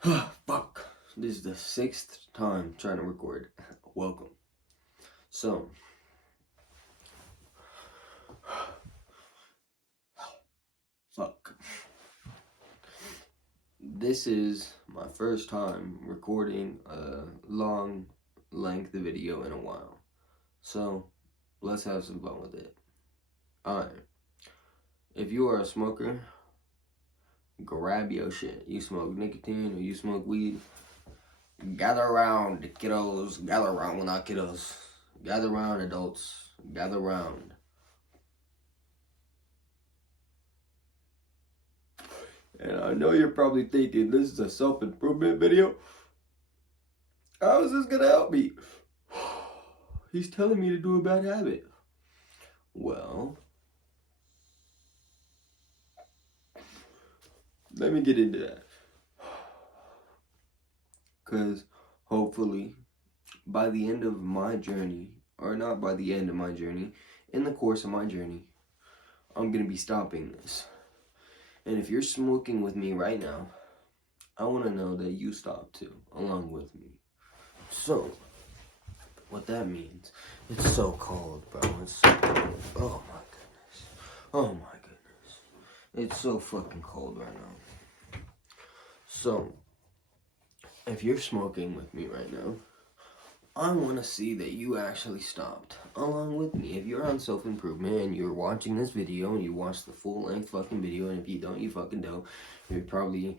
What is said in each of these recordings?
Fuck. This is the 6th time trying to record. Welcome. So, fuck. This is my first time recording a long length video in a while. So, let's have some fun with it. Alright. If you are a smoker, grab your shit. You smoke nicotine or you smoke weed, gather around, kiddos. Gather around, well, not kiddos. Gather around, adults. Gather around. And I know you're probably thinking, this is a self-improvement video. How is this gonna help me? He's telling me to do a bad habit. Well, let me get into that. Because hopefully, by the end of my journey, or not by the end of my journey, in the course of my journey, I'm gonna be stopping this. And if you're smoking with me right now, I want to know that you stop too, along with me. So, what that means, it's so cold, bro. It's so cold. Oh my goodness. Oh my goodness. It's so fucking cold right now. So, if you're smoking with me right now, I want to see that you actually stopped along with me. If you're on self-improvement and you're watching this video and you watch the full-length fucking video, and if you don't, you fucking don't. You're probably...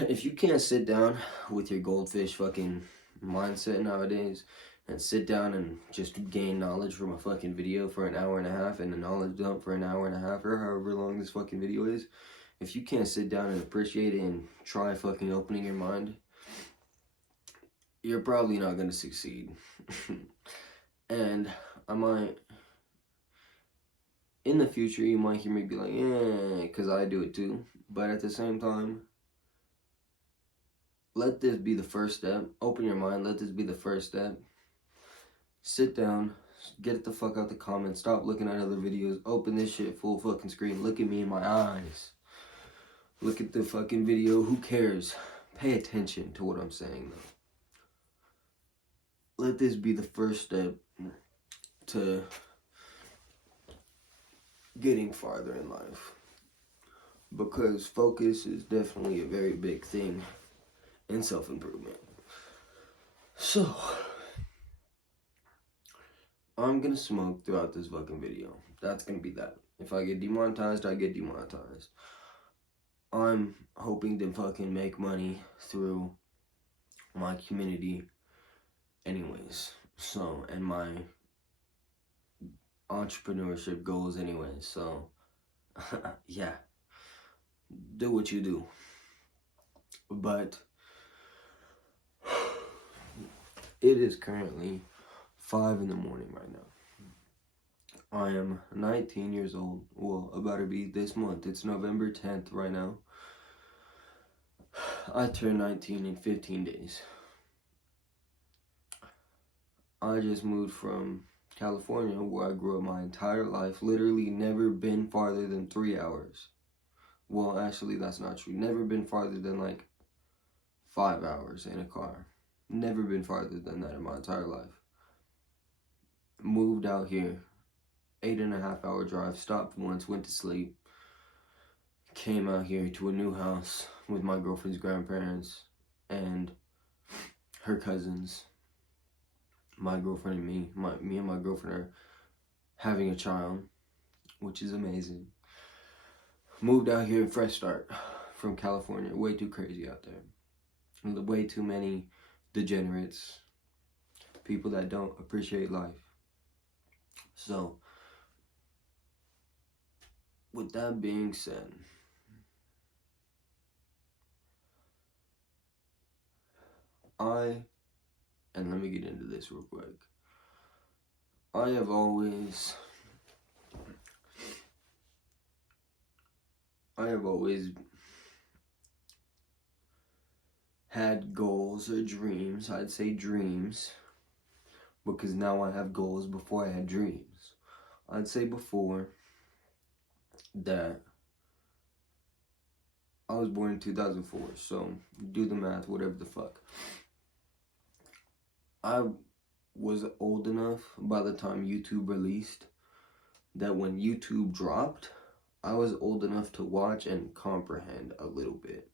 If you can't sit down with your goldfish fucking mindset nowadays and sit down and just gain knowledge from a fucking video for an hour and a half and a knowledge dump for an hour and a half or however long this fucking video is, if you can't sit down and appreciate it and try fucking opening your mind, you're probably not going to succeed. And I might, in the future, you might hear me be like, yeah, because I do it too. But at the same time, let this be the first step. Open your mind. Let this be the first step. Sit down. Get the fuck out the comments. Stop looking at other videos. Open this shit full fucking screen. Look at me in my eyes. Look at the fucking video. Who cares? Pay attention to what I'm saying, though. Let this be the first step to getting farther in life. Because focus is definitely a very big thing in self-improvement. So, I'm gonna smoke throughout this fucking video. That's gonna be that. If I get demonetized, I get demonetized. I'm hoping to fucking make money through my community anyways. So, and my entrepreneurship goals anyways. So, yeah. Do what you do. But it is currently 5 in the morning right now. I am 19 years old. Well, about to be this month. It's November 10th right now. I turn 19 in 15 days. I just moved from California, where I grew up my entire life. Literally never been farther than 3 hours. Well, actually, that's not true. Never been farther than like 5 hours in a car. Never been farther than that in my entire life. Moved out here. 8.5 hour drive. Stopped once. Went to sleep. Came out here to a new house with my girlfriend's grandparents and her cousins. My girlfriend and me and my girlfriend are having a child, which is amazing. Moved out here, fresh start from California. Way too crazy out there. Way too many degenerates, people that don't appreciate life. So, with that being said, and let me get into this real quick. I have always had goals or dreams. I'd say dreams, because now I have goals before I had dreams. I'd say before that I was born in 2004, so do the math, whatever the fuck. I was old enough by the time YouTube released that when YouTube dropped, I was old enough to watch and comprehend a little bit.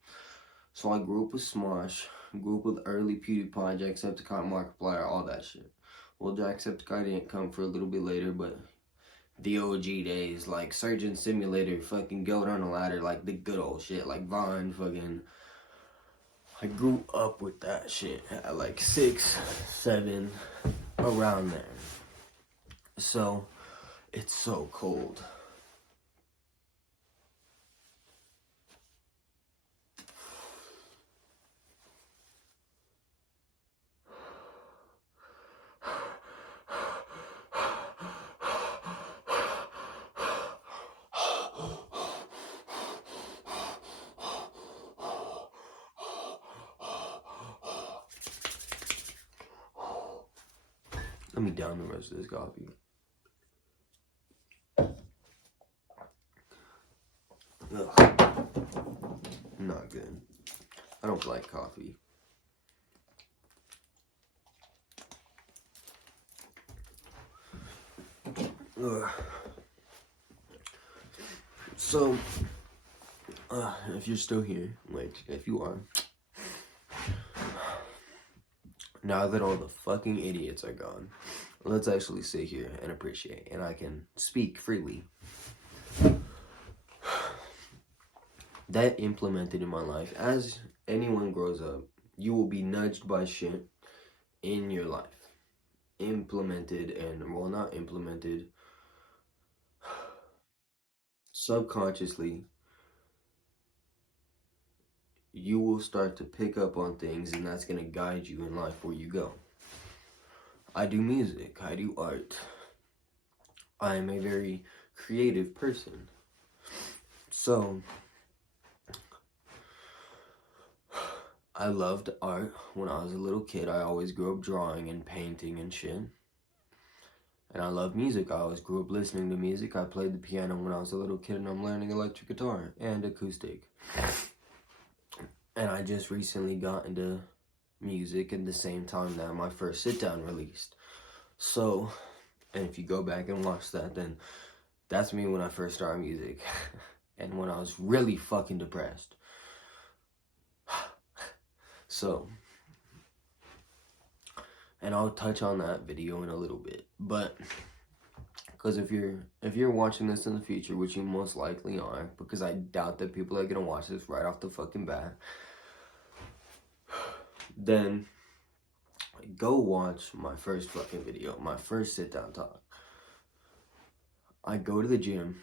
So I grew up with Smosh, grew up with early PewDiePie, Jacksepticeye, Markiplier, all that shit. Well, Jacksepticeye didn't come for a little bit later, but the OG days, like Surgeon Simulator, fucking Goat on a Ladder, like the good old shit, like Vine, fucking. I grew up with that shit at like 6, 7, around there. So, it's so cold. Let me down the rest of this coffee. Ugh. Not good. I don't like coffee. Ugh. So, if you're still here, like, if you are, now that all the fucking idiots are gone, let's actually sit here and appreciate, and I can speak freely. That implemented in my life, as anyone grows up, you will be nudged by shit in your life. Implemented and, well, not implemented, subconsciously, you will start to pick up on things, and that's going to guide you in life where you go. I do music, I do art. I am a very creative person. So, I loved art when I was a little kid. I always grew up drawing and painting and shit. And I love music. I always grew up listening to music. I played the piano when I was a little kid, and I'm learning electric guitar and acoustic. And I just recently got into music at the same time that my first sit-down released. So, and if you go back and watch that, then that's me when I first started music. And when I was really fucking depressed. So, and I'll touch on that video in a little bit, but because if you're watching this in the future, which you most likely are, because I doubt that people are gonna watch this right off the fucking bat, then go watch my first fucking video, my first sit down talk. I go to the gym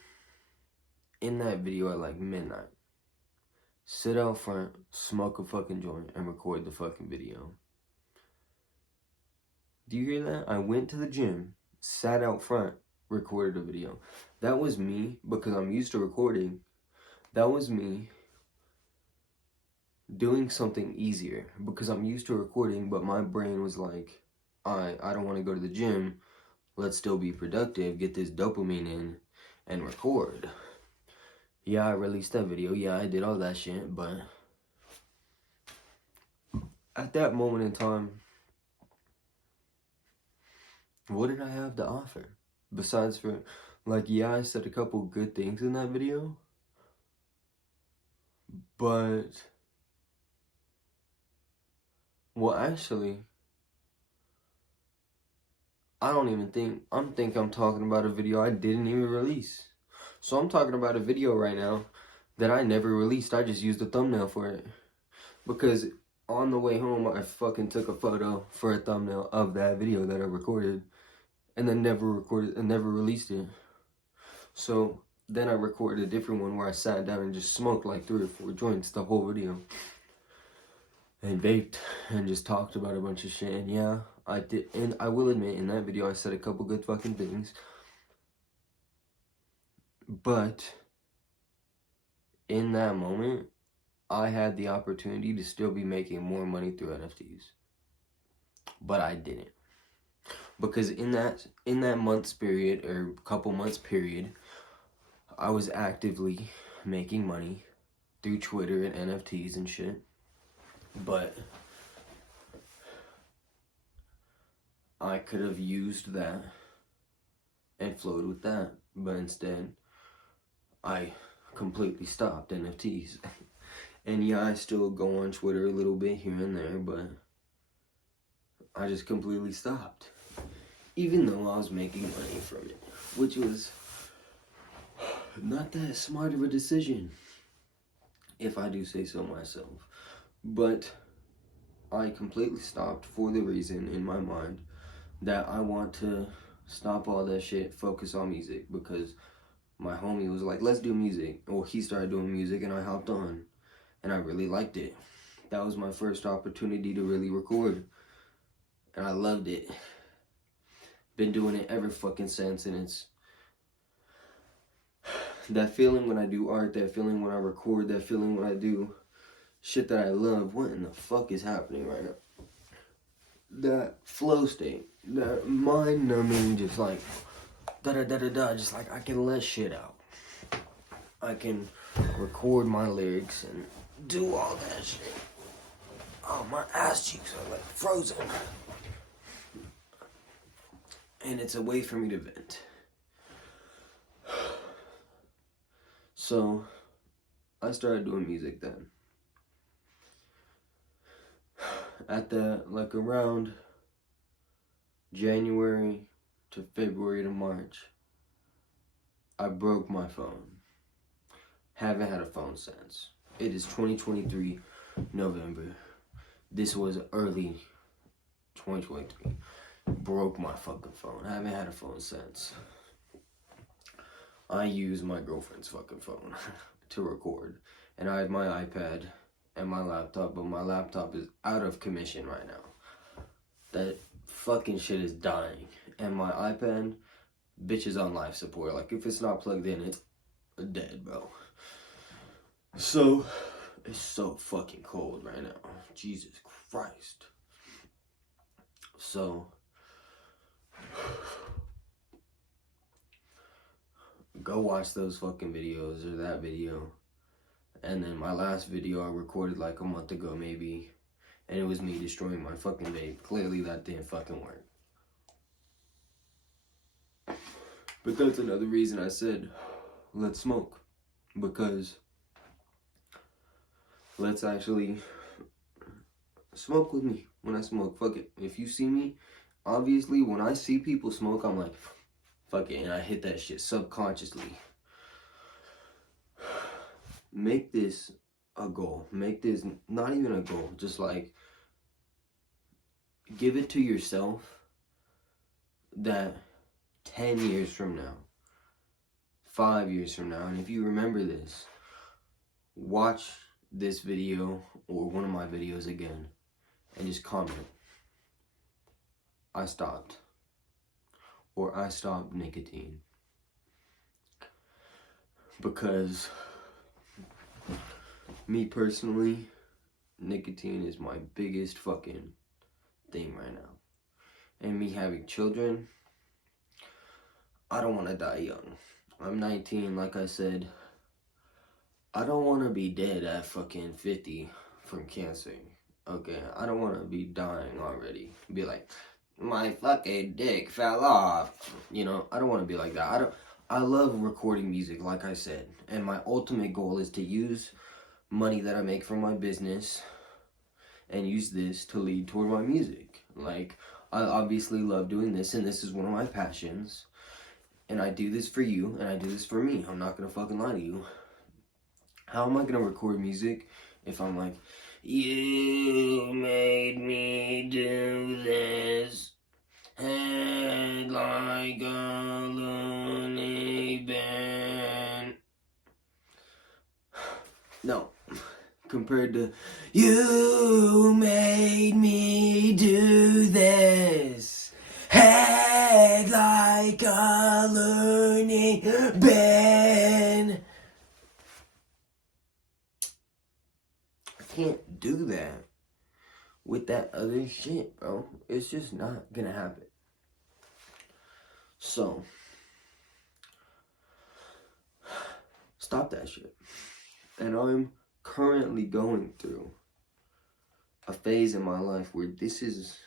in that video at like midnight, sit out front, smoke a fucking joint, and record the fucking video. Do you hear that? I went to the gym, sat out front, recorded a video. That was me, because I'm used to recording. That was me doing something easier, because I'm used to recording, but my brain was like, I don't want to go to the gym. Let's still be productive, get this dopamine in, and record. Yeah, I released that video. Yeah, I did all that shit, but at that moment in time, what did I have to offer? Besides for, like, yeah, I said a couple good things in that video, but, well, actually, I don't even think, I'm talking about a video I didn't even release. So I'm talking about a video right now that I never released. I just used a thumbnail for it. Because on the way home, I fucking took a photo for a thumbnail of that video that I recorded, and then never released it. So then I recorded a different one where I sat down and just smoked like 3 or 4 joints the whole video, and vaped and just talked about a bunch of shit. And yeah, I did, and I will admit, in that video I said a couple good fucking things, but in that moment I had the opportunity to still be making more money through NFTs, but I didn't. Because in that month's period, or couple months period, I was actively making money through Twitter and NFTs and shit. But I could have used that and flowed with that. But instead, I completely stopped NFTs. And yeah, I still go on Twitter a little bit here and there, but I just completely stopped. Even though I was making money from it, which was not that smart of a decision, if I do say so myself. But I completely stopped for the reason in my mind that I want to stop all that shit, focus on music, because my homie was like, let's do music. Or he started doing music and I hopped on. And I really liked it. That was my first opportunity to really record. And I loved it. Been doing it ever fucking since, and it's that feeling when I do art, that feeling when I record, that feeling when I do shit that I love. What in the fuck is happening right now? That flow state, that mind numbing, just like da-da-da-da-da, just like I can let shit out. I can record my lyrics and do all that shit. Oh, my ass cheeks are like frozen. And it's a way for me to vent. So, I started doing music then. At like around January to February to March, I broke my phone. Haven't had a phone since. It is 2023, November. This was early 2023. Broke my fucking phone. I haven't had a phone since. I use my girlfriend's fucking phone to record. And I have my iPad and my laptop, but my laptop is out of commission right now. That fucking shit is dying. And my iPad, bitch, is on life support. Like, if it's not plugged in, it's dead, bro. So, it's so fucking cold right now. Jesus Christ. So, go watch those fucking videos or that video. And then my last video I recorded like a month ago maybe. And it was me destroying my fucking vape. Clearly that didn't fucking work. But that's another reason I said, let's smoke. Because let's actually smoke with me when I smoke. Fuck it. If you see me, obviously when I see people smoke, I'm like, fuck it. And I hit that shit subconsciously. Make this a goal. Make this not even a goal. Just like, give it to yourself that 10 years from now, 5 years from now, and if you remember this, watch this video or one of my videos again and just comment, I stopped, or I stopped nicotine. Because me personally, nicotine is my biggest fucking thing right now. And me having children, I don't want to die young. I'm 19, like I said. I don't want to be dead at fucking 50 from cancer. Okay, I don't want to be dying already. Be like, my fucking dick fell off. You know, I don't want to be like that. I love recording music, like I said. And my ultimate goal is to use money that I make from my business and use this to lead toward my music. Like, I obviously love doing this, and this is one of my passions. And I do this for you, and I do this for me. I'm not gonna fucking lie to you. How am I gonna record music if I'm like, you made me do this, head like a loony bin? No. Compared to, you made me do this, head like a loony bin. I can't do that with that other shit, bro. It's just not gonna happen. So, stop that shit. And I'm currently going through a phase in my life where this is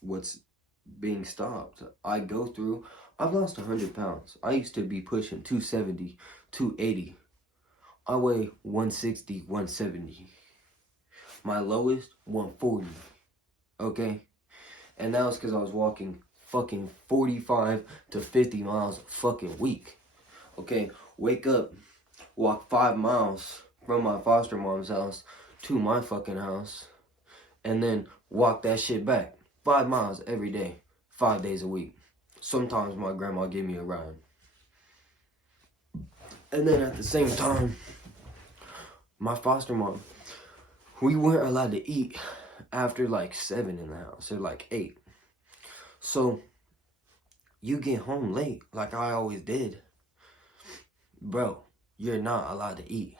what's being stopped. I've lost 100 pounds. I used to be pushing 270, 280. I weigh 160, 170. My lowest, 140. Okay? And that was because I was walking fucking 45 to 50 miles a fucking week. Okay? Wake up, walk 5 miles from my foster mom's house to my fucking house, and then walk that shit back. 5 miles every day, 5 days a week. Sometimes my grandma gave me a ride. And then at the same time, my foster mom, we weren't allowed to eat after like 7 in the house, or like 8. So, you get home late, like I always did. Bro, you're not allowed to eat.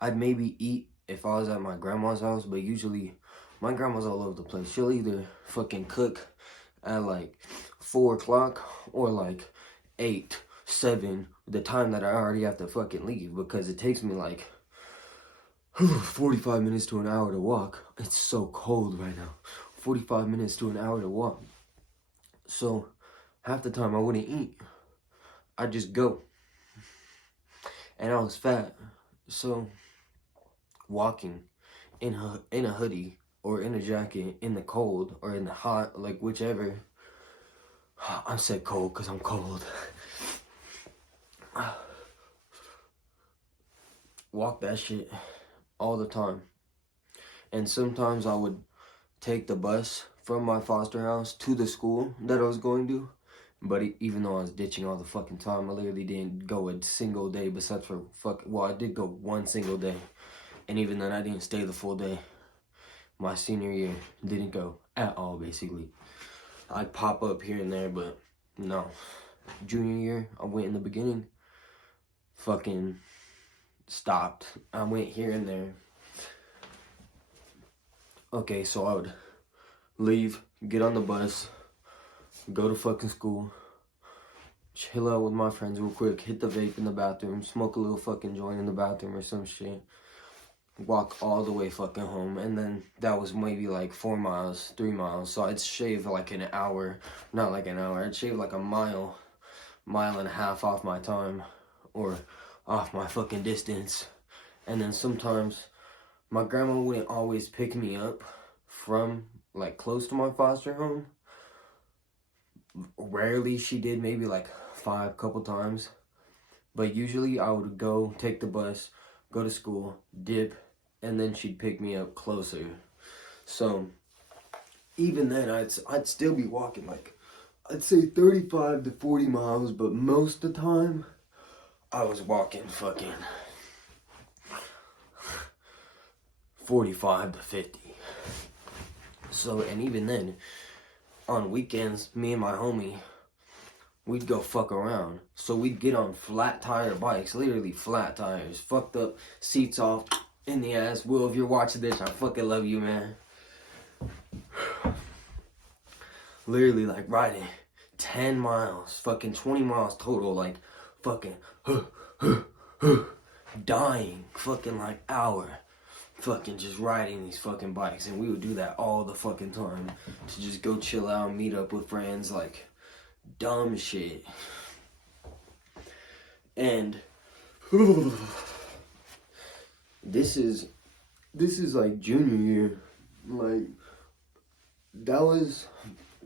I'd maybe eat if I was at my grandma's house, but usually my grandma's all over the place. She'll either fucking cook at like 4 o'clock or like 8, 7, the time that I already have to fucking leave, because it takes me like 45 minutes to an hour to walk. It's so cold right now. 45 minutes to an hour to walk. So half the time I wouldn't eat. I'd just go. And I was fat. So walking in a hoodie or in a jacket in the cold or in the hot, like whichever. I said cold because I'm cold. Walk that shit all the time. And sometimes I would take the bus from my foster house to the school that I was going to. But even though I was ditching all the fucking time, I literally didn't go a single day besides for I did go one single day. And even then, I didn't stay the full day. My senior year, didn't go at all, basically. I'd pop up here and there, but no. Junior year, I went in the beginning. Fucking stopped. I went here and there. Okay, so I would leave, get on the bus, go to fucking school, chill out with my friends real quick, hit the vape in the bathroom, smoke a little fucking joint in the bathroom or some shit, walk all the way fucking home, and then that was maybe like 4 miles, 3 miles, so I'd shave like an hour, not like an hour, I'd shave like a mile and a half off my time, or off my fucking distance. And then sometimes my grandma wouldn't always pick me up from like close to my foster home. Rarely she did, maybe like 5 couple times. But usually I would go, take the bus, go to school, dip, and then she'd pick me up closer. So even then I'd still be walking like, I'd say 35 to 40 miles, but most of the time I was walking fucking 45 to 50. So, and even then, on weekends, me and my homie, we'd go fuck around. So we'd get on flat tire bikes, literally flat tires, fucked up, seats off, in the ass. Will, if you're watching this, I fucking love you, man. Literally, like, riding 10 miles, fucking 20 miles total, like, fucking, dying, fucking, like, hour. Fucking just riding these fucking bikes, and we would do that all the fucking time, to just go chill out, meet up with friends, like dumb shit. And this is like junior year, like that was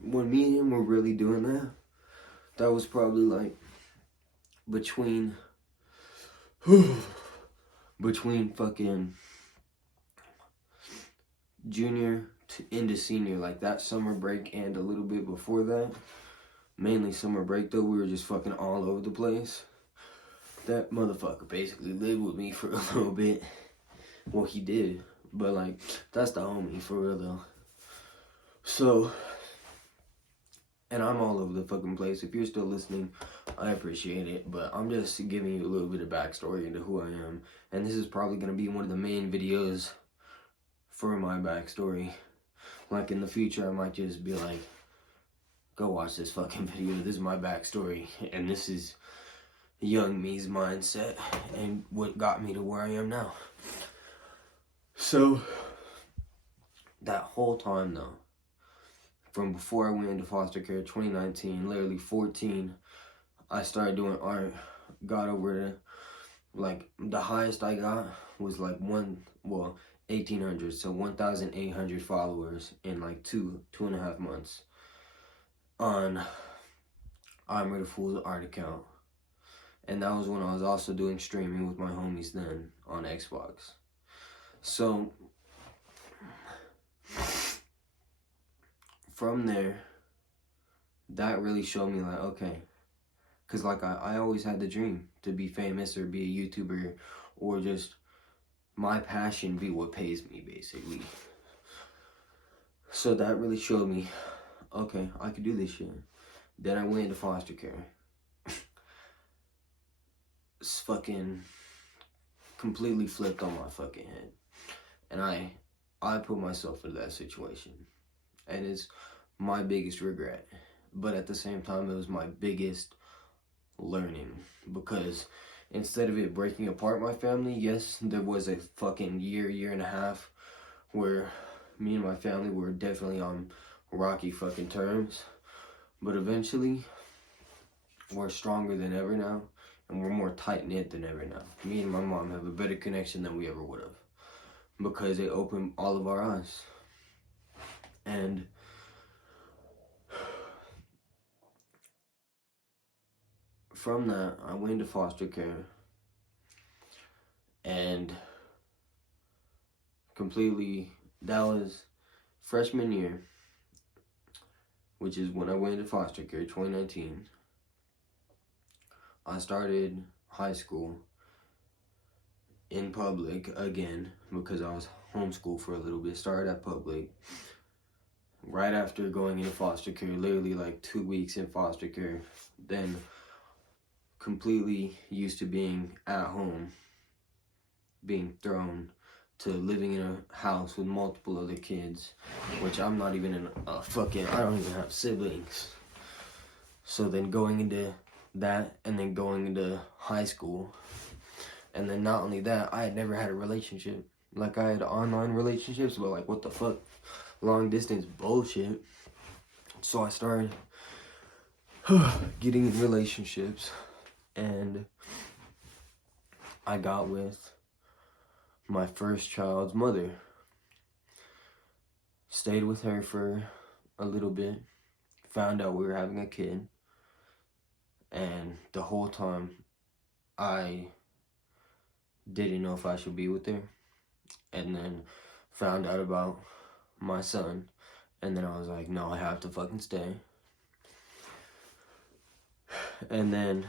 when me and him were really doing that. That was probably like between fucking junior to into senior, like that summer break and a little bit before that. Mainly summer break though, we were just fucking all over the place. That motherfucker basically lived with me for a little bit. Well, he did, but like, that's the homie for real though. So, and I'm all over the fucking place. If you're still listening, I appreciate it, but I'm just giving you a little bit of backstory into who I am. And this is probably going to be one of the main videos for my backstory. Like in the future, I might just be like, go watch this fucking video. This is my backstory, and this is young me's mindset and what got me to where I am now. So, that whole time though, from before I went into foster care, 2019, literally 14, I started doing art, got over to, like, the highest I got was like 1,800, so 1,800 followers in like 2.5 months on I'm Ready Fool's art account. And that was when I was also doing streaming with my homies then on Xbox. So, from there, that really showed me like, okay, because like I always had the dream to be famous or be a YouTuber, or just my passion be what pays me, basically. So that really showed me, okay, I could do this shit. Then I went into foster care. It's fucking completely flipped on my fucking head. And I put myself into that situation. And it's my biggest regret. But at the same time, it was my biggest learning. Because instead of it breaking apart my family, yes, there was a fucking year and a half where me and my family were definitely on rocky fucking terms. But eventually, we're stronger than ever now. And we're more tight-knit than ever now. Me and my mom have a better connection than we ever would have. Because it opened all of our eyes. And from that, I went into foster care. And completely, that was freshman year, which is when I went into foster care, 2019. I started high school in public again because I was homeschooled for a little bit. Started at public right after going into foster care, literally like 2 weeks in foster care. Then completely used to being at home, being thrown to living in a house with multiple other kids, which I'm not even in a fucking, I don't even have siblings. So then going into that, and then going into high school, and then not only that, I had never had a relationship. Like, I had online relationships, but like, what the fuck, long distance bullshit. So I started getting in relationships, and I got with my first child's mother. Stayed with her for a little bit, found out we were having a kid, and the whole time I didn't know if I should be with her. And then found out about my son, and then I was like, no, I have to fucking stay. And then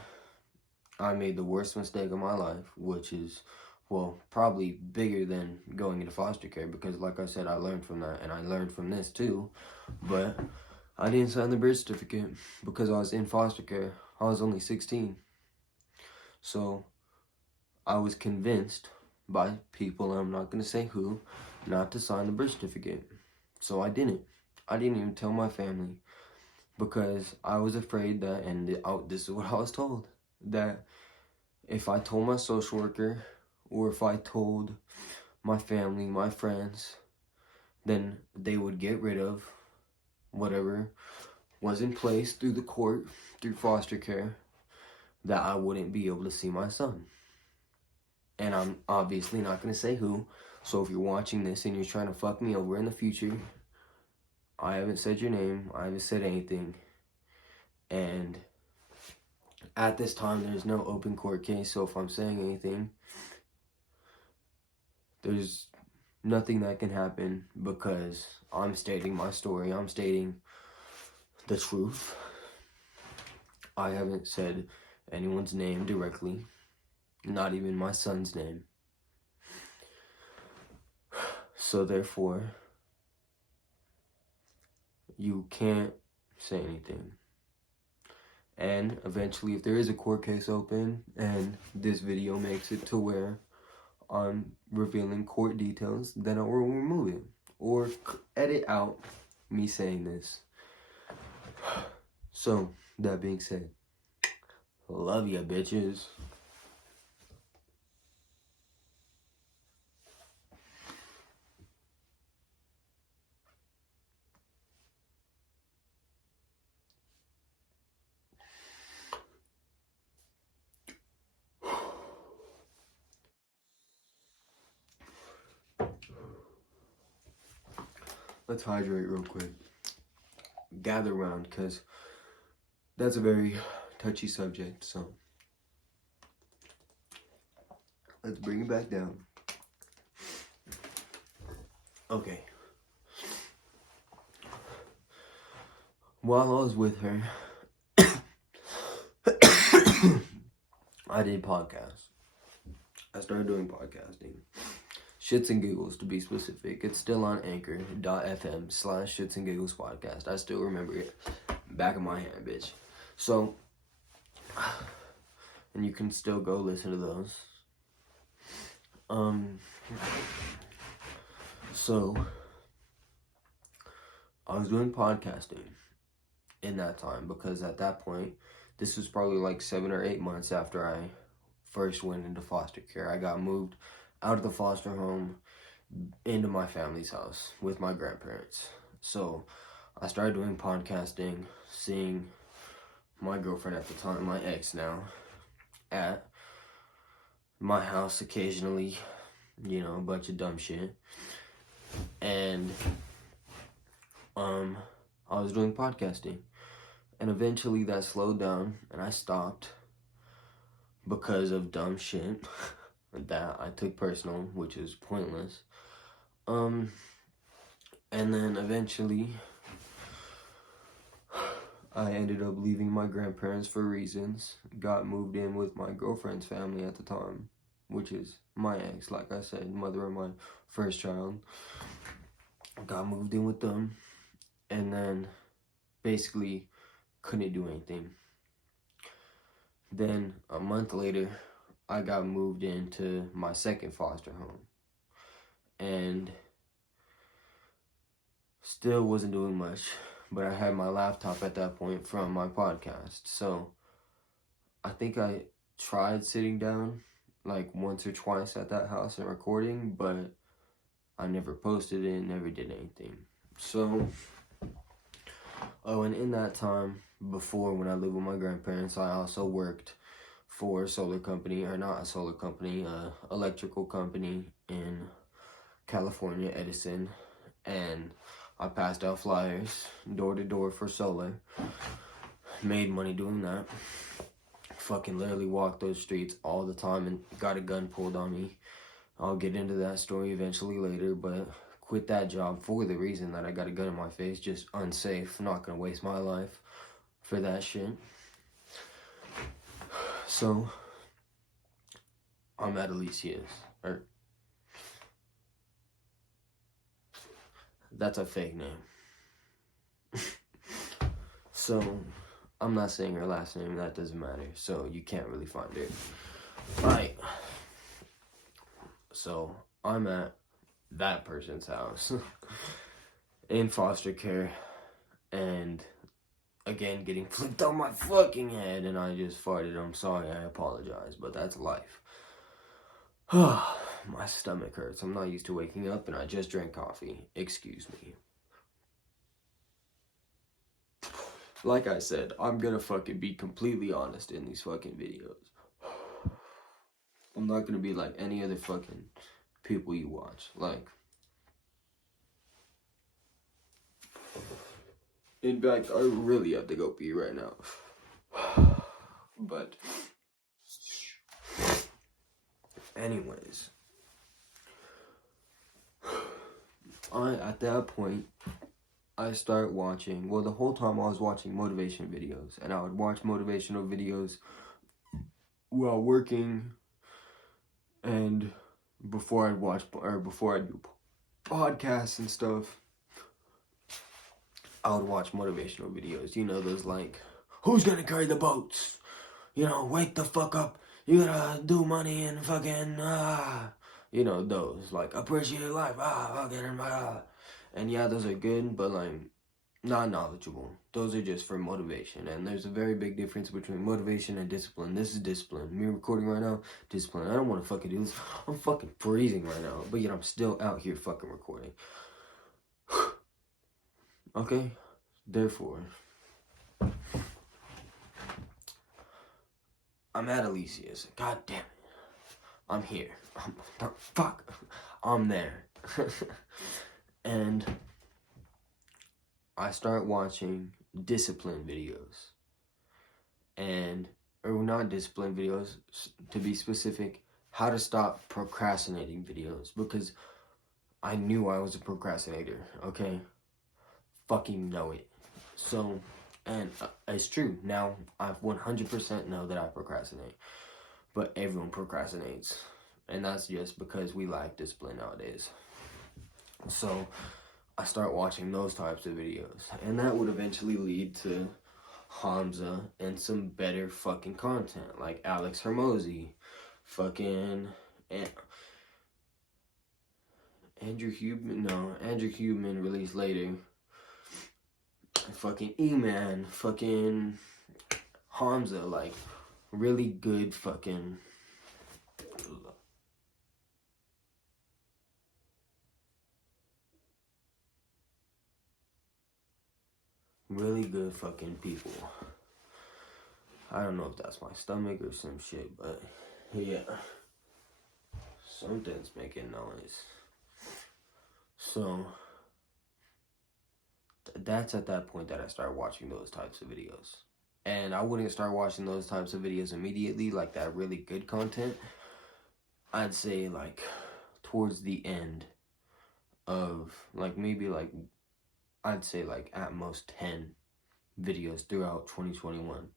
I made the worst mistake of my life, which is, well, probably bigger than going into foster care, because like I said, I learned from that, and I learned from this too. But I didn't sign the birth certificate because I was in foster care. I was only 16. So I was convinced by people, I'm not going to say who, not to sign the birth certificate. So I didn't. I didn't even tell my family, because I was afraid that, and this is what I was told, that if I told my social worker, or if I told my family, my friends, then they would get rid of whatever was in place through the court, through foster care, that I wouldn't be able to see my son. And I'm obviously not going to say who, so if you're watching this and you're trying to fuck me over in the future, I haven't said your name, I haven't said anything, and at this time there's no open court case, so if I'm saying anything, there's nothing that can happen, because I'm stating my story, I'm stating the truth. I haven't said anyone's name directly, not even my son's name. So therefore, you can't say anything. And eventually, if there is a court case open, and this video makes it to where I'm revealing court details, then I will remove it, or edit out me saying this. So, that being said, love ya, bitches. let's hydrate real quick. Gather around, because that's a very touchy subject, so let's bring it back down. Okay. While I was with her, I did podcasts. I started doing podcasting. Shits and Giggles, to be specific. It's still on anchor.fm/Shits and Giggles podcast. I still remember it. Back of my hand, bitch. So, and you can still go listen to those. So, I was doing podcasting in that time, because at that point, this was probably like 7 or 8 months after I first went into foster care. I got moved out of the foster home into my family's house with my grandparents. So I started doing podcasting, seeing my girlfriend at the time, my ex now, at my house occasionally, you know, a bunch of dumb shit. And I was doing podcasting, and eventually that slowed down and I stopped because of dumb shit that I took personal, which is pointless. And then eventually I ended up leaving my grandparents for reasons, got moved in with my girlfriend's family at the time, which is my ex, like I said, mother of my first child. Got moved in with them, and then basically couldn't do anything. Then a month later, I got moved into my second foster home, and still wasn't doing much, but I had my laptop at that point from my podcast. So I think I tried sitting down like once or twice at that house and recording, but I never posted it, never did anything. So, and in that time, before, when I lived with my grandparents, I also worked for a solar company, or not a solar company, electrical company in California, Edison, and I passed out flyers door to door for solar. Made money doing that. Fucking literally walked those streets all the time and got a gun pulled on me. I'll get into that story eventually later, but quit that job for the reason that I got a gun in my face. Just unsafe. Not gonna waste my life for that shit. So, I'm at Alicia's. That's a fake name. So, I'm not saying her last name, that doesn't matter. So, you can't really find her. Alright. So, I'm at that person's house in foster care, and again getting flipped on my fucking head, and I just farted. I'm sorry, I apologize, but that's life. My stomach hurts. I'm not used to waking up, and I just drank coffee. Excuse me. Like I said, I'm gonna fucking be completely honest in these fucking videos. I'm not gonna be like any other fucking people you watch. Like, in fact, I really have to go pee right now. But anyways, at that point, I start watching, well, the whole time I was watching motivation videos, and I would watch motivational videos while working, and before I do podcasts and stuff, I would watch motivational videos. You know, those like, who's gonna carry the boats? You know, wake the fuck up. You gotta do money and fucking, you know, those, like, appreciate life, fucking, and yeah, those are good, but, like, not knowledgeable. Those are just for motivation, and there's a very big difference between motivation and discipline. This is discipline. Me recording right now, discipline. I don't want to fucking do this. I'm fucking freezing right now, but yet I'm still out here fucking recording. Okay? Therefore, I'm at Alicia's. God damn it. I'm here. Fuck. I'm there. And I start watching discipline videos. Or not discipline videos, to be specific, how to stop procrastinating videos, because I knew I was a procrastinator, okay? Fucking know it. So, and it's true. Now, I 100% know that I procrastinate. But everyone procrastinates. And that's just because we lack discipline nowadays. So, I start watching those types of videos. And that would eventually lead to Hamza and some better fucking content. Like Alex Hermosi. Fucking... Andrew Huberman released later. Fucking E-Man, fucking Hamza, like, really good fucking... Really good fucking people. I don't know if that's my stomach or some shit, but yeah. Something's making noise. So, that's at that point that I start watching those types of videos. And I wouldn't start watching those types of videos immediately, like that really good content. I'd say, like, towards the end of, like, maybe, like, I'd say, like, at most 10 videos throughout 2021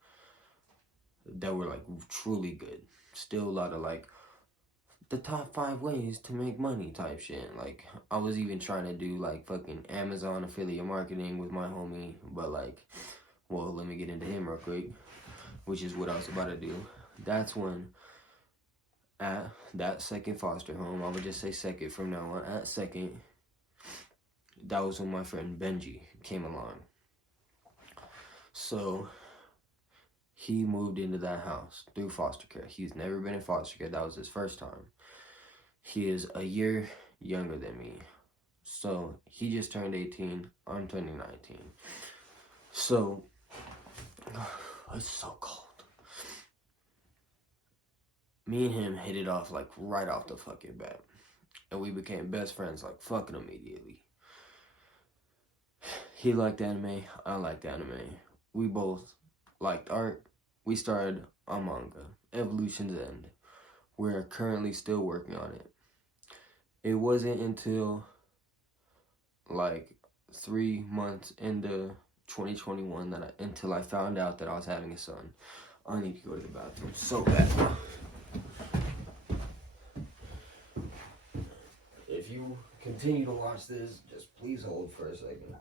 that were, like, truly good. Still a lot of, like, the top 5 ways to make money type shit. Like, I was even trying to do, like, fucking Amazon affiliate marketing with my homie, but, like, well, let me get into him real quick, which is what I was about to do. That's when, at that second foster home, I would just say second from now on, at second, that was when my friend Benji came along. So, he moved into that house through foster care. He's never been in foster care. That was his first time. He is a year younger than me. So, he just turned 18. I'm turning 19. So, it's so cold. Me and him hit it off, like, right off the fucking bat. And we became best friends, like, fucking immediately. He liked anime. I liked anime. We both liked art. We started a manga, Evolution's End. We're currently still working on it. It wasn't until, like, 3 months into 2021 until I found out that I was having a son. I need to go to the bathroom so bad. If you continue to watch this, just please hold for a second.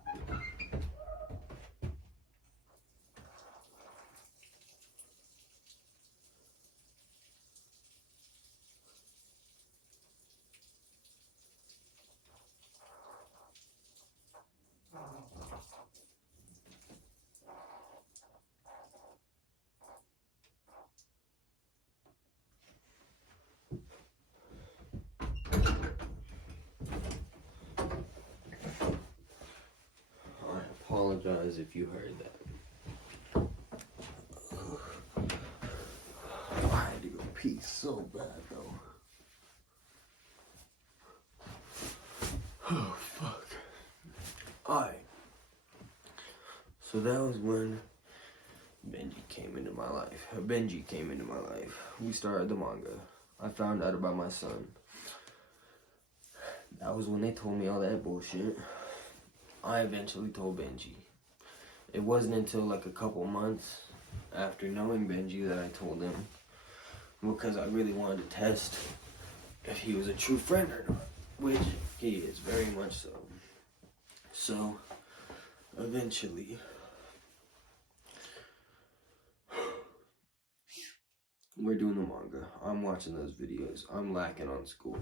I apologize if you heard that. I had to go pee so bad though. Oh fuck. Alright. So that was when Benji came into my life. We started the manga. I found out about my son. That was when they told me all that bullshit. I eventually told Benji. It wasn't until like a couple months after knowing Benji that I told him, because I really wanted to test if he was a true friend or not, which he is, very much so. So, eventually, we're doing the manga. I'm watching those videos. I'm lacking on school.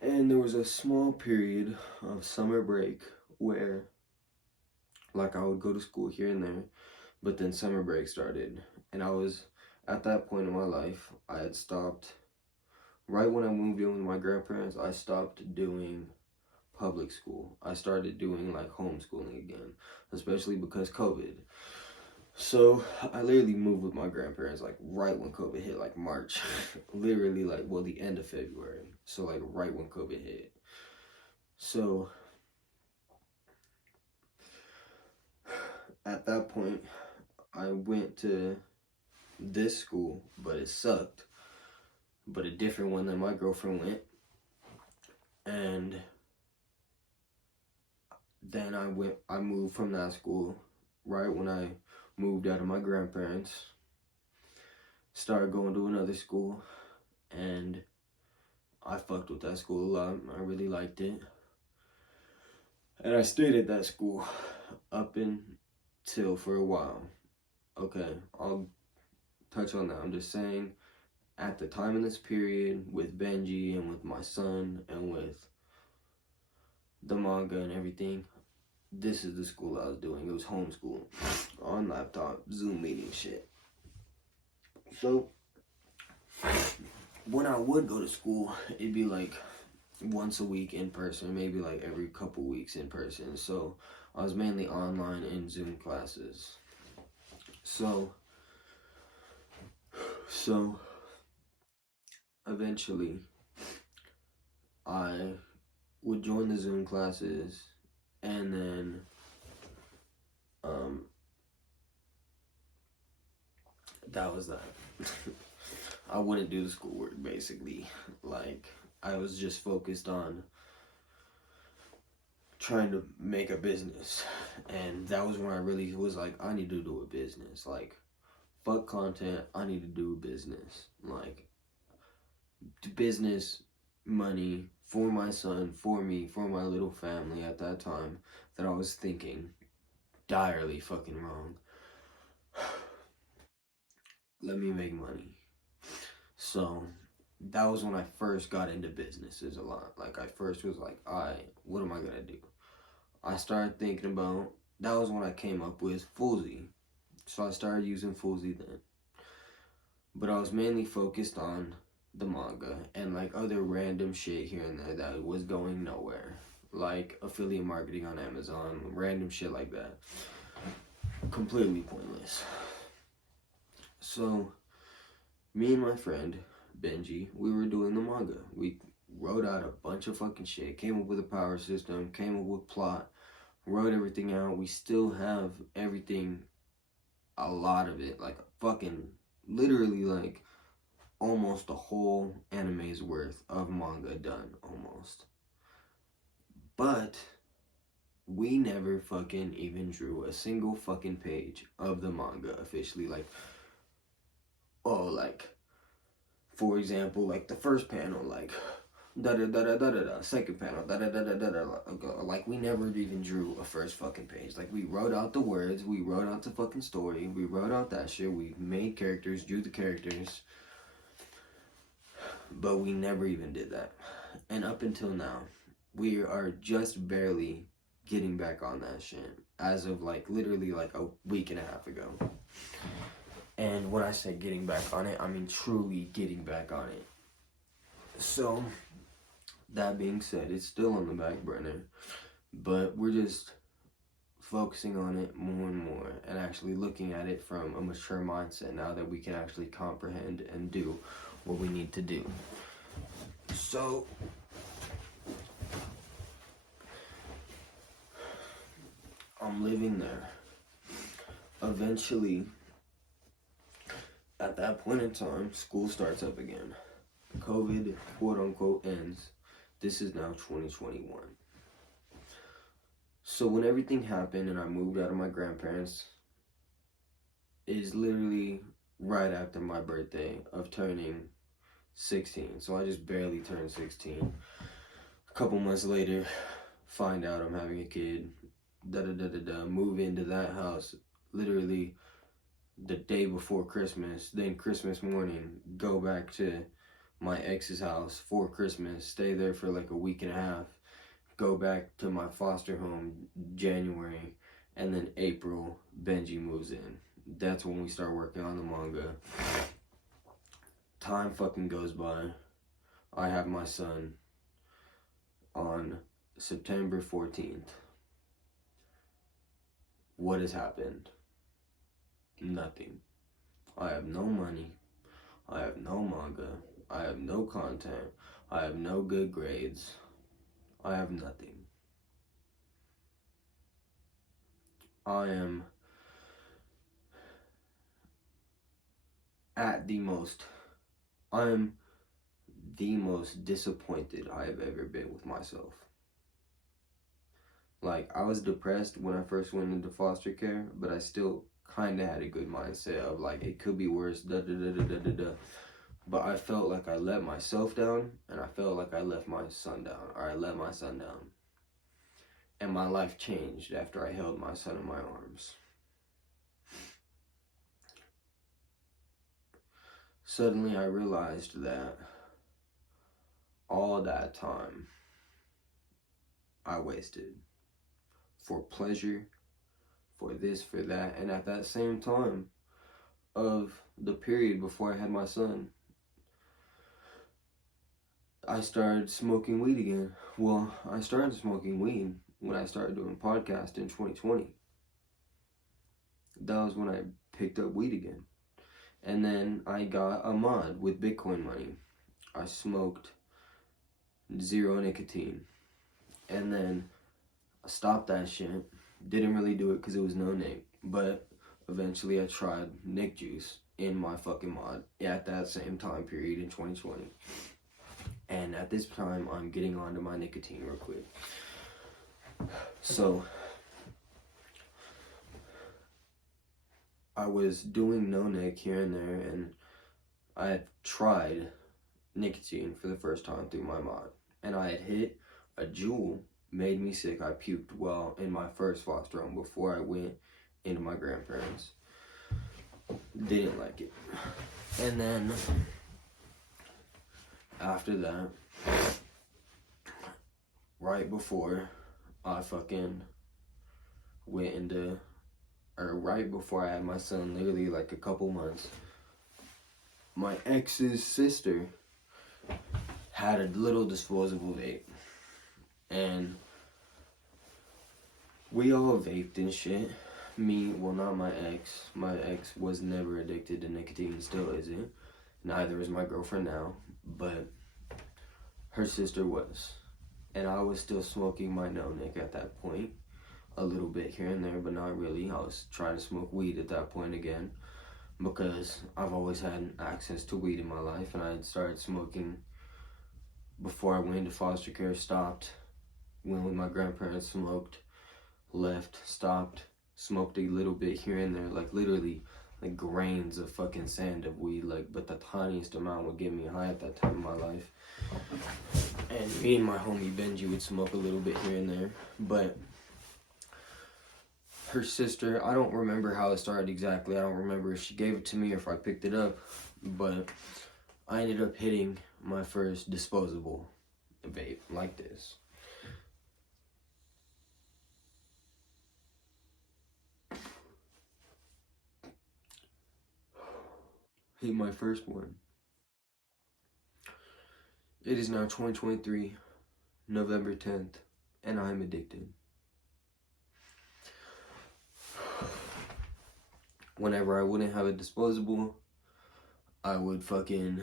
And there was a small period of summer break where, like, I would go to school here and there, but then summer break started. And I was, at that point in my life, I had stopped, right when I moved in with my grandparents, I stopped doing public school. I started doing, like, homeschooling again, especially because COVID. So, I literally moved with my grandparents, like, right when COVID hit, like, March. Literally, like, well, the end of February. So, like, right when COVID hit. So, at that point, I went to this school, but it sucked. But a different one than my girlfriend went. And then I moved from that school right when I moved out of my grandparents. Started going to another school, and I fucked with that school a lot. I really liked it. And I stayed at that school up until for a while. Okay, I'll touch on that. I'm just saying, at the time in this period, with Benji and with my son and with the manga and everything, this is the school I was doing. It was homeschool on laptop, Zoom meeting shit. So when I would go to school, it'd be like once a week in person, maybe like every couple weeks in person. So I was mainly online in Zoom classes. So eventually I would join the Zoom classes, and then that was that. I wouldn't do the schoolwork, basically. Like, I was just focused on trying to make a business, and that was when I really was like, I need to do a business. Like, fuck content, I need to do a business. Like, business, money, for my son, for me, for my little family at that time, that I was thinking direly fucking wrong. Let me make money. So that was when I first got into businesses a lot. Like, I first was like, alright, what am I gonna do? I started thinking about, that was when I came up with Foolsy. So I started using Foolsy then. But I was mainly focused on the manga and like other random shit here and there that was going nowhere. Like affiliate marketing on Amazon, random shit like that. Completely pointless. So me and my friend Benji, we were doing the manga. We wrote out a bunch of fucking shit, came up with a power system, came up with plot, wrote everything out. We still have everything, a lot of it, like fucking literally like almost a whole anime's worth of manga done, almost. But we never fucking even drew a single fucking page of the manga officially. Like, oh, like, for example, like the first panel, like, da-da-da-da-da-da-da, second panel, da-da-da-da-da-da, like, we never even drew a first fucking page. Like, we wrote out the words, we wrote out the fucking story, we wrote out that shit, we made characters, drew the characters, but we never even did that. And up until now, we are just barely getting back on that shit, as of like literally like a week and a half ago. And when I say getting back on it, I mean truly getting back on it. So that being said, it's still on the back burner, but we're just focusing on it more and more and actually looking at it from a mature mindset now that we can actually comprehend and do what we need to do. So I'm living there. Eventually, at that point in time, school starts up again. COVID, quote unquote, ends. This is now 2021. So when everything happened and I moved out of my grandparents, is literally right after my birthday of turning 16. So I just barely turned 16. A couple months later, find out I'm having a kid. Move into that house literally the day before Christmas. Then Christmas morning, go back to my ex's house for Christmas. Stay there for like a week and a half. Go back to my foster home January. And then April, Benji moves in. That's when we start working on the manga. Time fucking goes by. I have my son on September 14th. What has happened? Nothing. I have no money. I have no manga. I have no content. I have no good grades. I have nothing. I am I'm the most disappointed I have ever been with myself. Like, I was depressed when I first went into foster care, but I still kind of had a good mindset of, like, it could be worse, da da da da da da da. But I felt like I let myself down, and I felt like I let my son down. And my life changed after I held my son in my arms. Suddenly I realized that all that time I wasted for pleasure, for this, for that, and at that same time of the period before I had my son, I started smoking weed again. Well, I started smoking weed when I started doing podcasts in 2020. That was when I picked up weed again. And then I got a mod with Bitcoin money. I smoked zero nicotine. And then I stopped that shit. Didn't really do it because it was no nic. But eventually I tried Nick Juice in my fucking mod at that same time period in 2020. And at this time, I'm getting onto my nicotine real quick. So, I was doing no nic here and there, and I had tried nicotine for the first time through my mod. And I had hit a Juul, made me sick. I puked while in my first foster home before I went into my grandparents'. Didn't like it. And then, after that, right before I fucking went into, or right before I had my son, literally like a couple months, my ex's sister had a little disposable vape. And we all vaped and shit. Me, well, not my ex. My ex was never addicted to nicotine, still isn't. Neither is my girlfriend now, but her sister was. And I was still smoking my no-nic at that point. A little bit here and there, but not really. I was trying to smoke weed at that point again, because I've always had access to weed in my life, and I had started smoking before I went into foster care, stopped, went with my grandparents, smoked, left, stopped, smoked a little bit here and there, like literally like grains of fucking sand of weed, like, but the tiniest amount would get me high at that time in my life. And me and my homie Benji would smoke a little bit here and there, but her sister, I don't remember how it started exactly. I don't remember if she gave it to me or if I picked it up, but I ended up hitting my first disposable vape like this. Hit my first one. It is now 2023, November 10th, and I'm addicted. Whenever I wouldn't have a disposable, I would fucking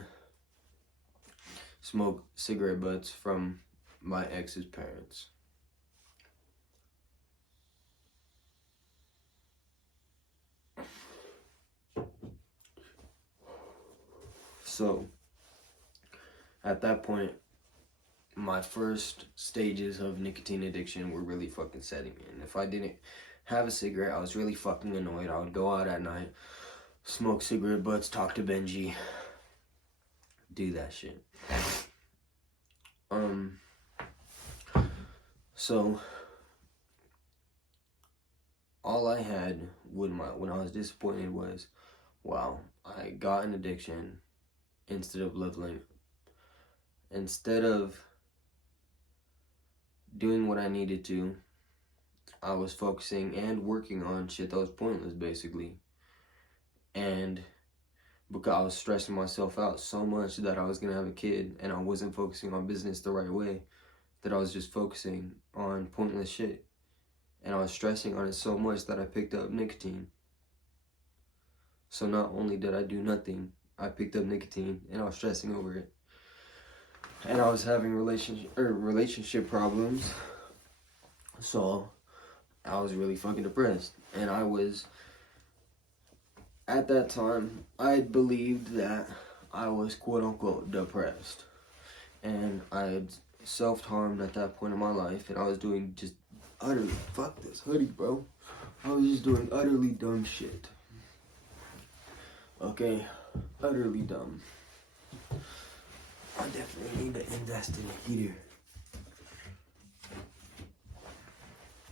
smoke cigarette butts from my ex's parents. So, at that point, my first stages of nicotine addiction were really fucking setting in. If I didn't have a cigarette, I was really fucking annoyed. I would go out at night, smoke cigarette butts, talk to Benji, do that shit. So all I had when I was disappointed was, wow, I got an addiction instead of leveling. Instead of doing what I needed to, I was focusing and working on shit that was pointless, basically. And because I was stressing myself out so much that I was gonna have a kid, and I wasn't focusing on business the right way, that I was just focusing on pointless shit. And I was stressing on it so much that I picked up nicotine. So not only did I do nothing, I picked up nicotine and I was stressing over it. And I was having relationship problems. So I was really fucking depressed. And I was at that time, I believed that I was quote unquote depressed. And I had self-harmed at that point in my life, and I was doing just utterly, fuck this hoodie, bro. I was just doing utterly dumb shit. Okay, utterly dumb. I definitely need to invest in a heater.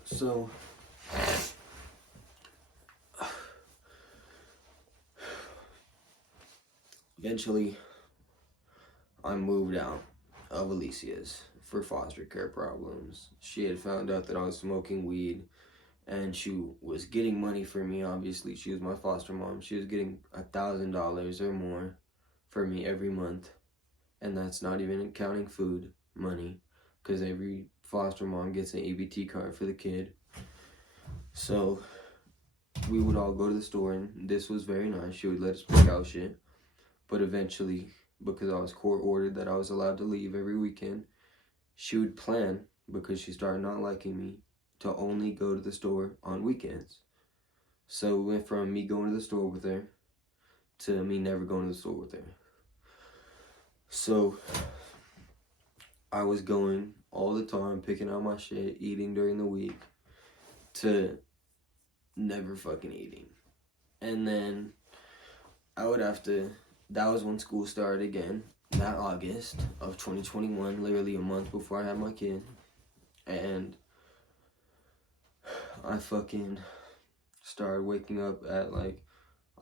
So, eventually, I moved out of Alicia's for foster care problems. She had found out that I was smoking weed, and she was getting money for me. Obviously, she was my foster mom. She was getting $1,000 or more for me every month, and that's not even counting food money, because every foster mom gets an ABT card for the kid. So we would all go to the store, and this was very nice. She would let us pick out shit, but eventually, because I was court ordered that I was allowed to leave every weekend, she would plan, because she started not liking me, to only go to the store on weekends. So it went from me going to the store with her to me never going to the store with her. So I was going all the time, picking out my shit, eating during the week, to never fucking eating. And then I would have to, that was when school started again, that August of 2021, literally a month before I had my kid. And I fucking started waking up at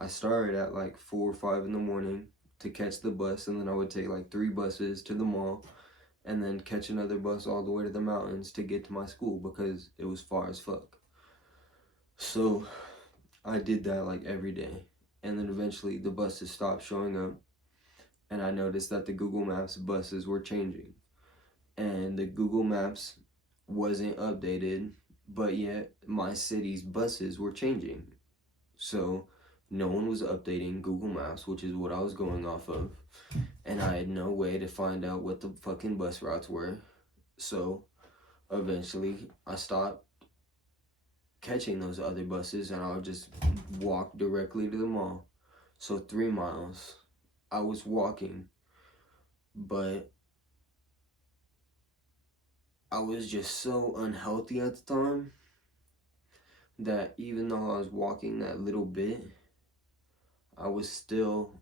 I started at 4 or 5 in the morning to catch the bus, and then I would take 3 buses to the mall, and then catch another bus all the way to the mountains to get to my school, because it was far as fuck. So I did that every day, and then eventually the buses stopped showing up, and I noticed that the Google Maps buses were changing, and the Google Maps wasn't updated, but yet my city's buses were changing. So no one was updating Google Maps, which is what I was going off of, and I had no way to find out what the fucking bus routes were. So eventually I stopped catching those other buses, and I would just walk directly to the mall. So 3 miles I was walking, but I was just so unhealthy at the time that even though I was walking that little bit, I was still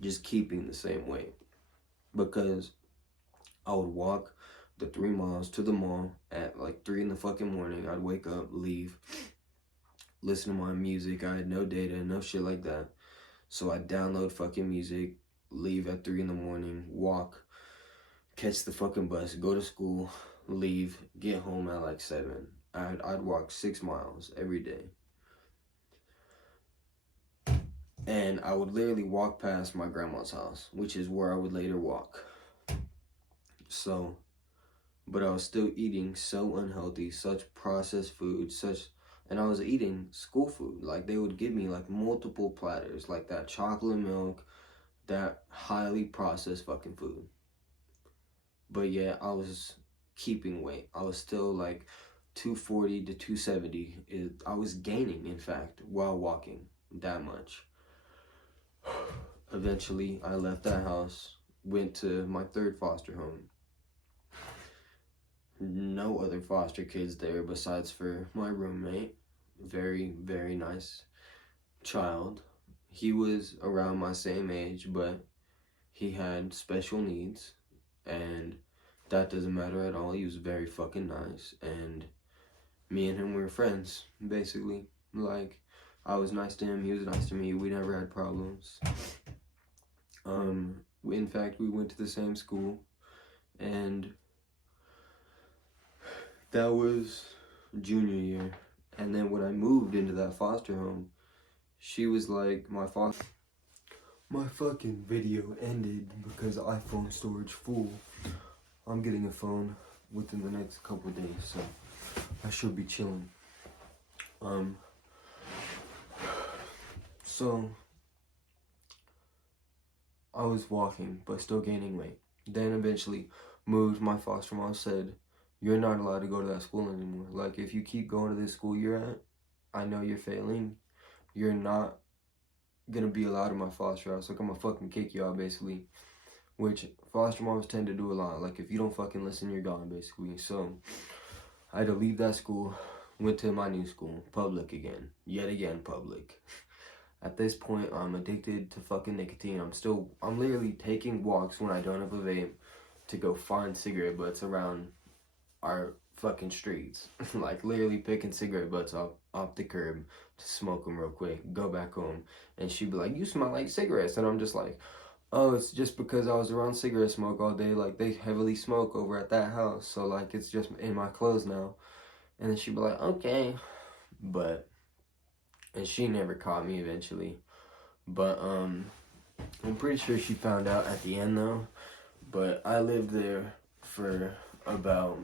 just keeping the same weight, because I would walk the 3 miles to the mall at 3 in the fucking morning. I'd wake up, leave, listen to my music. I had no data, no shit like that. So I'd download fucking music, leave at 3 in the morning, walk, catch the fucking bus, go to school, leave, get home at 7. I'd walk 6 miles every day. And I would literally walk past my grandma's house, which is where I would later walk. So, but I was still eating so unhealthy, such processed food, and I was eating school food. They would give me multiple platters, that chocolate milk, that highly processed fucking food. But yeah, I was keeping weight. I was still 240 to 270. I was gaining, in fact, while walking that much. Eventually, I left that house, went to my 3rd foster home. No other foster kids there besides for my roommate. Very, very nice child. He was around my same age, but he had special needs, and that doesn't matter at all. He was very fucking nice, and me and him were friends, basically. I was nice to him, he was nice to me. We never had problems. In fact, we went to the same school, and that was junior year. And then when I moved into that foster home, she was like, my fucking video ended because iPhone storage full. I'm getting a phone within the next couple of days, so I should be chilling. So I was walking, but still gaining weight. Then eventually moved. My foster mom said, "You're not allowed to go to that school anymore. If you keep going to this school you're at, I know you're failing. You're not gonna be allowed in my foster house. Like, I'm gonna fucking kick you out, basically. Which foster moms tend to do a lot. Like, if you don't fucking listen, you're gone, basically. So I had to leave that school, went to my new school, public again. Yet again, public. At this point, I'm addicted to fucking nicotine. I'm literally taking walks when I don't have a vape to go find cigarette butts around our fucking streets. Like, literally picking cigarette butts off the curb to smoke them real quick, go back home. And she'd be like, you smell like cigarettes. And I'm just like, oh, it's just because I was around cigarette smoke all day. Like, they heavily smoke over at that house. So, like, it's just in my clothes now. And then she'd be like, okay. And she never caught me eventually. But, I'm pretty sure she found out at the end, though. But I lived there for about...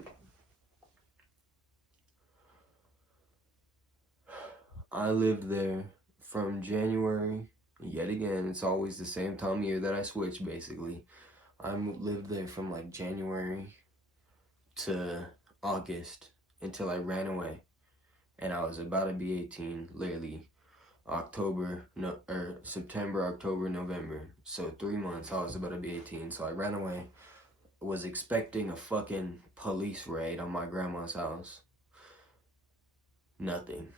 I lived there from January, yet again, it's always the same time of year that I switch, basically. I lived there from, like, January to August until I ran away. And I was about to be 18, literally, September, October, November. So 3 months, I was about to be 18, so I ran away. Was expecting a fucking police raid on my grandma's house. Nothing.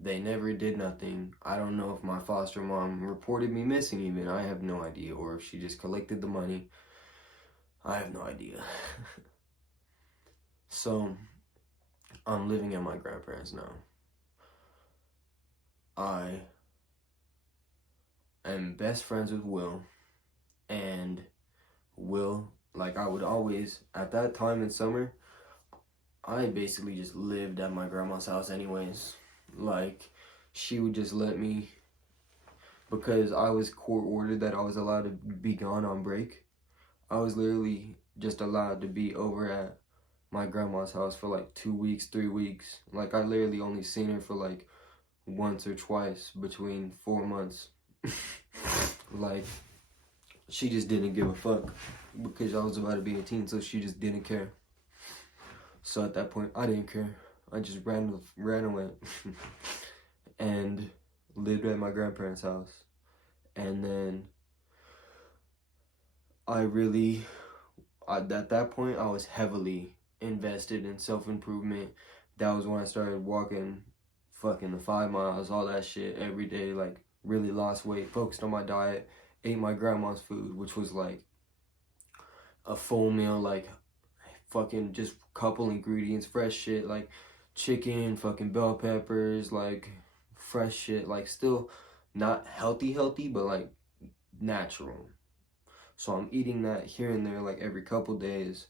They never did nothing. I don't know if my foster mom reported me missing even. I have no idea. Or if she just collected the money. I have no idea. So, I'm living at my grandparents' now. I am best friends with Will. And Will, like, I would always, at that time in summer, I basically just lived at my grandma's house anyways. Like, she would just let me, because I was court ordered that I was allowed to be gone on break. I was literally just allowed to be over at my grandma's house for like 2 weeks, 3 weeks. Like, I literally only seen her for like once or twice between 4 months. Like, she just didn't give a fuck because I was about to be 18, so she just didn't care. So at that point, I didn't care. I just ran away and lived at my grandparents' house. And then at that point, I was heavily invested in self-improvement. That was when I started walking fucking the 5 miles, all that shit every day, like really lost weight, focused on my diet, ate my grandma's food, which was like a full meal, like fucking just couple ingredients, fresh shit, like chicken, fucking bell peppers, like fresh shit, like still not healthy, but like natural. So I'm eating that here and there, like every couple days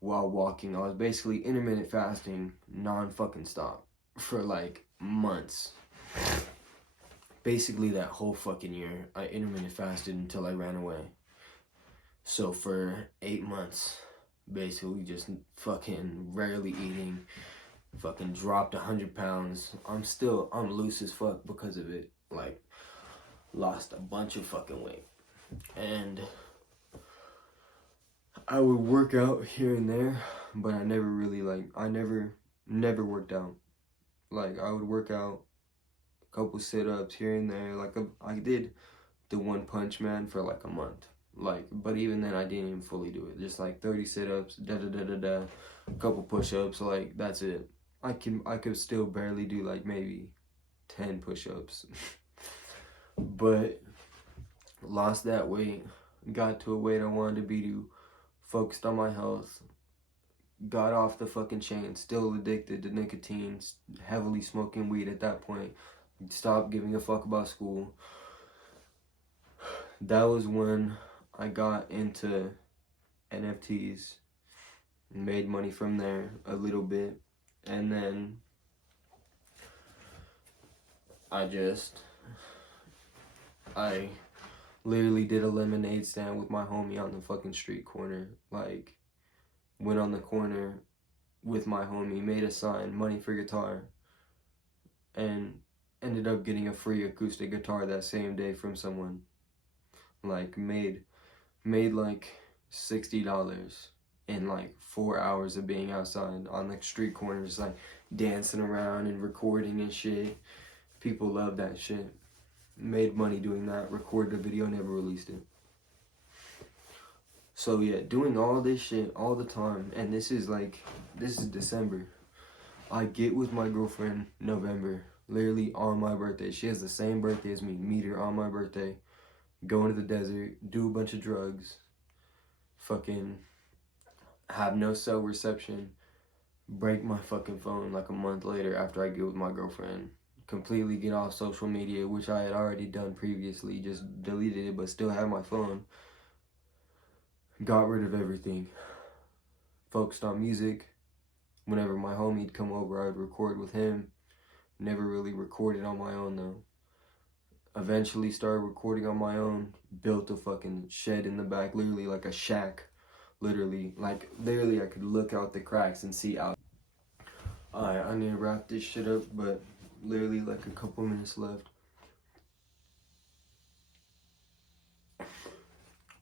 while walking. I was basically intermittent fasting, non-fucking stop for like months. Basically that whole fucking year, I intermittent fasted until I ran away. So for 8 months, basically just fucking rarely eating, fucking dropped 100 pounds. I'm loose as fuck because of it. Like, lost a bunch of fucking weight. And I would work out here and there, but I never really, like, I never worked out. Like, I would work out a couple sit-ups here and there. Like, I did the One Punch Man for like a month. Like, but even then I didn't even fully do it. Just like 30 sit-ups, a couple push-ups, like that's it. I could still barely do like maybe 10 push-ups. But lost that weight, got to a weight I wanted to be to, focused on my health, got off the fucking chain, still addicted to nicotine, heavily smoking weed at that point, stopped giving a fuck about school. That was when I got into NFTs, made money from there a little bit, and then I literally did a lemonade stand with my homie on the fucking street corner. Like, went on the corner with my homie, made a sign, money for guitar, and ended up getting a free acoustic guitar that same day from someone. Like, made like $60 in like 4 hours of being outside on like street corners, like dancing around and recording and shit. People love that shit. Made money doing that, recorded a video, never released it. So yeah, doing all this shit all the time, and this is December. I get with my girlfriend November, literally on my birthday. She has the same birthday as me. Meet her on my birthday, go into the desert, do a bunch of drugs, fucking have no cell reception, break my fucking phone like a month later after I get with my girlfriend, completely get off social media, which I had already done previously, just deleted it but still have my phone, got rid of everything, focused on music. Whenever my homie'd come over, I would record with him. Never really recorded on my own though. Eventually started recording on my own, built a fucking shed in the back, literally like a shack. Literally I could look out the cracks and see out. Alright, I need to wrap this shit up, but literally like a couple minutes left.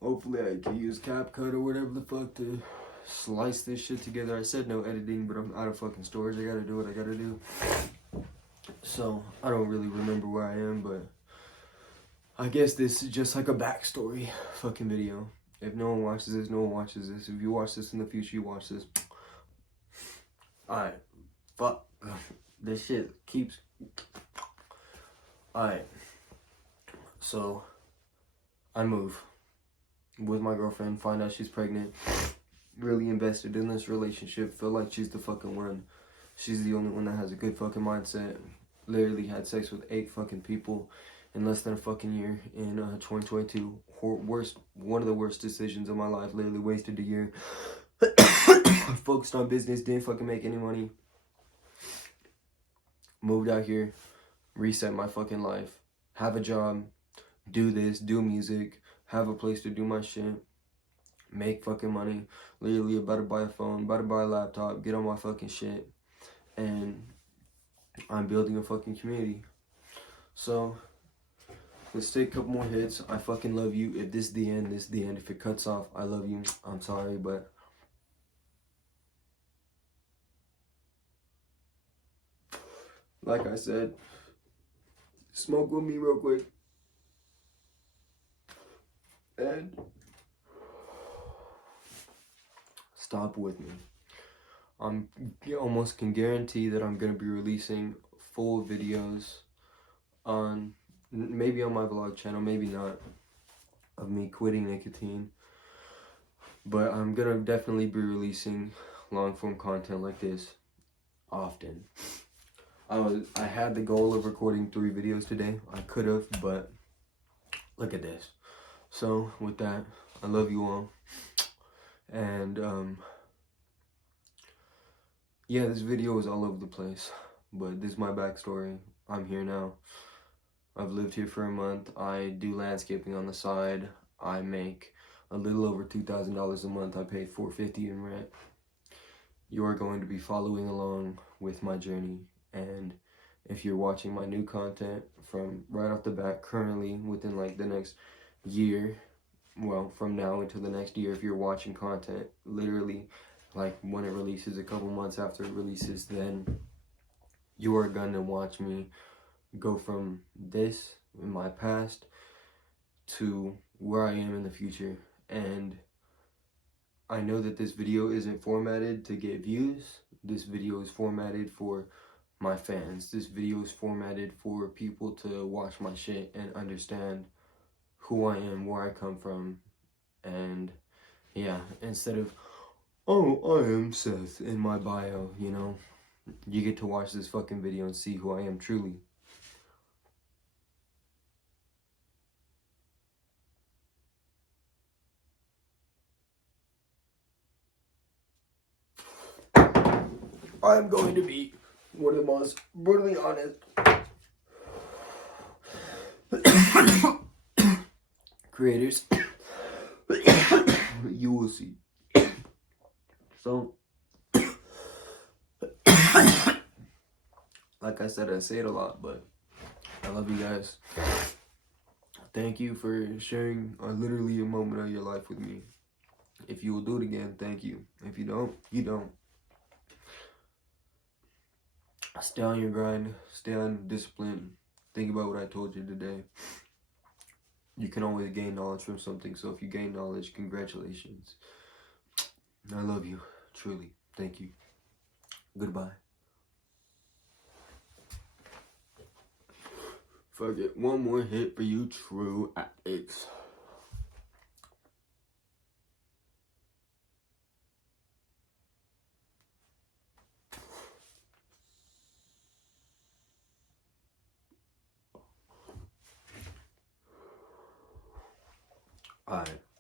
Hopefully I can use CapCut or whatever the fuck to slice this shit together. I said no editing, but I'm out of fucking storage. I gotta do what I gotta do. So, I don't really remember where I am, but I guess this is just like a backstory fucking video. If no one watches this, no one watches this. If you watch this in the future, you watch this. Alright. Fuck. This shit keeps... Alright. So, I move with my girlfriend, find out she's pregnant. Really invested in this relationship, feel like she's the fucking one. She's the only one that has a good fucking mindset. Literally had sex with 8 fucking people in less than a fucking year in 2022. One of the worst decisions of my life. Literally wasted a year. Focused on business, didn't fucking make any money. Moved out here, reset my fucking life, have a job, do this, do music, have a place to do my shit, make fucking money. Literally about to buy a phone, about to buy a laptop, get on my fucking shit, and I'm building a fucking community. So let's take a couple more hits. I fucking love you. If this is the end, this is the end. If it cuts off, I love you. I'm sorry, but like I said, smoke with me real quick. And stop with me. I'm almost can guarantee that I'm gonna be releasing full videos on, maybe on my vlog channel, maybe not, of me quitting nicotine. But I'm gonna definitely be releasing long form content like this often. I had the goal of recording 3 videos today. I could have, but look at this. So with that, I love you all. And yeah, this video is all over the place, but this is my backstory. I'm here now. I've lived here for a month. I do landscaping on the side. I make a little over $2,000 a month. I pay $450 in rent. You are going to be following along with my journey. And if you're watching my new content from right off the bat, currently within like the next year, well, from now until the next year, if you're watching content, literally like when it releases, a couple months after it releases, then you are gonna watch me go from this in my past to where I am in the future. And I know that this video isn't formatted to get views. This video is formatted for my fans. This video is formatted for people to watch my shit and understand who I am, where I come from. And yeah, instead of, oh, I am Seth in my bio, you know, you get to watch this fucking video and see who I am truly. I'm going to be one of the most brutally honest creators you will see. So, like I said, I say it a lot, but I love you guys. Thank you for sharing literally a moment of your life with me. If you will do it again, thank you. If you don't, you don't. Stay on your grind. Stay on discipline. Think about what I told you today. You can always gain knowledge from something. So if you gain knowledge, congratulations. I love you. Truly. Thank you. Goodbye. If I get one more hit for you true addicts. Alright.